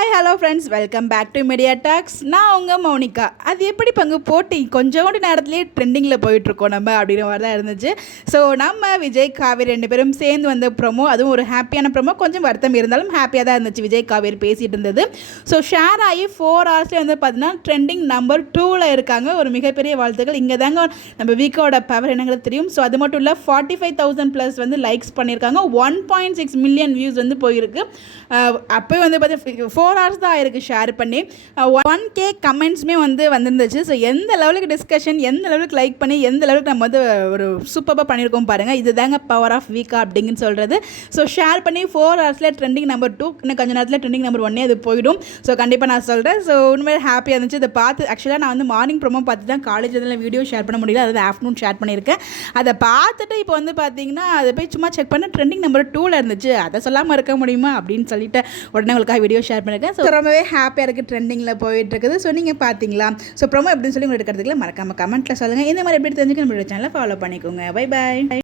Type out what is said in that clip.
Hi hello friends, welcome back to Media Talks. நான் உங்கள் மௌனிகா. அது எப்படி பங்கு போட்டு கொஞ்சோண்டு நேரத்துலேயே ட்ரெண்டிங்கில் போயிட்டுருக்கோம் நம்ம அப்படிங்கிற மாதிரி தான் இருந்துச்சு. ஸோ நம்ம விஜய் காவேரி ரெண்டு பேரும் சேர்ந்து வந்த ப்ரொமோ, அதுவும் ஒரு ஹாப்பியான ப்ரொமோ, கொஞ்சம் வருத்தம் இருந்தாலும் ஹாப்பியாக தான் இருந்துச்சு. விஜய் காவேரி பேசிகிட்டு இருந்தது. ஸோ ஷேர் ஆகி 4 ஹவர்ஸ்லேயே வந்து பார்த்தீங்கன்னா ட்ரெண்டிங் நம்பர் 2ல் இருக்காங்க. ஒரு மிகப்பெரிய வாழ்த்துக்கள். இங்கே தாங்க நம்ம வீக்கோட பவர் என்னங்கிறது தெரியும். ஸோ அது மட்டும் இல்லை, 45,000 ப்ளஸ் வந்து லைக்ஸ் பண்ணியிருக்காங்க. 1.6 மில்லியன் வியூஸ் வந்து போயிருக்கு. அப்போயே வந்து பார்த்தீங்கன்னா 4 ஹவர்ஸ் தான் ஆயிருக்கு ஷேர் பண்ணி. 1K கமெண்ட்ஸுமே வந்து வந்துருந்துச்சு. ஸோ எந்த லெவலுக்கு டிஸ்கஷன், எந்த லெவலுக்கு லைக் பண்ணி, எந்த லெவலுக்கு நம்ம வந்து ஒரு சூப்பராக பண்ணியிருக்கோம் பாருங்கள். இது தாங்க பவர் ஆஃப் வீக்கா அப்படிங்கன்னு சொல்கிறது. ஸோ ஷேர் பண்ணி 4 ஹவர்ஸில் ட்ரெண்டிங் நம்பர் 2, இன்னும் கொஞ்சம் நேரத்தில் ட்ரெண்டிங் நம்பர் 1 அது போயிடும். ஸோ கண்டிப்பாக நான் சொல்கிறேன். ஸோ உண்மையாக ஹாப்பியாக இருந்துச்சு இதை பார்த்து. ஆக்சுவலாக நான் வந்து மார்னிங் ப்ரோமோ பார்த்து தான் காலேஜ் இதில் வீடியோ ஷேர் பண்ண முடியல, அதாவது ஆஃப்டர்நூன் ஷேர் பண்ணியிருக்கேன். அதை பார்த்துட்டு இப்போ வந்து பார்த்தீங்கன்னா அதை போய் சும்மா செக் பண்ண ட்ரெண்டிங் நம்பர் 2ல் இருந்துச்சு. அதை சொல்லாமல் இருக்க முடியுமா அப்படின்னு சொல்லிட்டு உடனே உங்களுக்காக வீடியோ ஷேர் பண்ணியிருக்கேன். ஸோ ரொம்பவே ஹாப்பியாக இருக்குது, ட்ரெண்டிங்கில் போயிட்டுருக்குது. ஸோ நீங்கள் பார்த்தீங்களா? ஸோ ப்ரோமோ எப்படின்னு சொல்லி உங்களுக்கு எடுக்கிறதுக்குள்ள மறக்காமல் கமெண்ட்டில் சொல்லுங்கள். இந்த மாதிரி எப்படி தெரிஞ்சுக்க நம்மளோட சேனலை ஃபாலோ பண்ணிக்கோங்க. Bye bye.